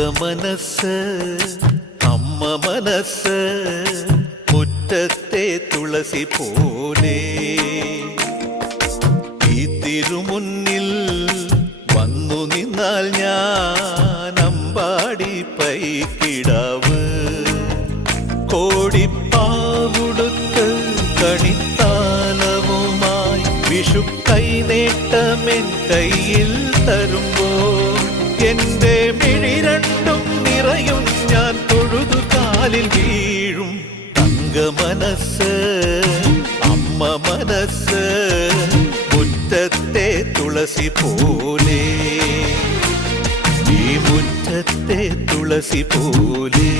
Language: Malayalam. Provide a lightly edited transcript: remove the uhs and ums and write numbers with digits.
തങ്കമനസ് അമ്മ മനസ് മുറ്റത്തെ തുളസി പോലെ ഈ തിരുമുന്നിൽ വന്നു നിന്നാൽ ഞാൻ അമ്പാടി പൈക്കിടാവ് കോടിപ്പാവുടുത്ത് കണിത്താലവുമായി വിഷു കൈനേട്ടമെൻ കയ്യിൽ തരുമ്പോൾ എന്റെ മിഴി രണ്ടും നിറയും ഞാൻ തൊഴുതു കാലിൽ വീഴും തങ്കമനസ് അമ്മ മനസ് മുറ്റത്തെ തുളസി പോലെ ഈ മുറ്റത്തെ തുളസി പോലെ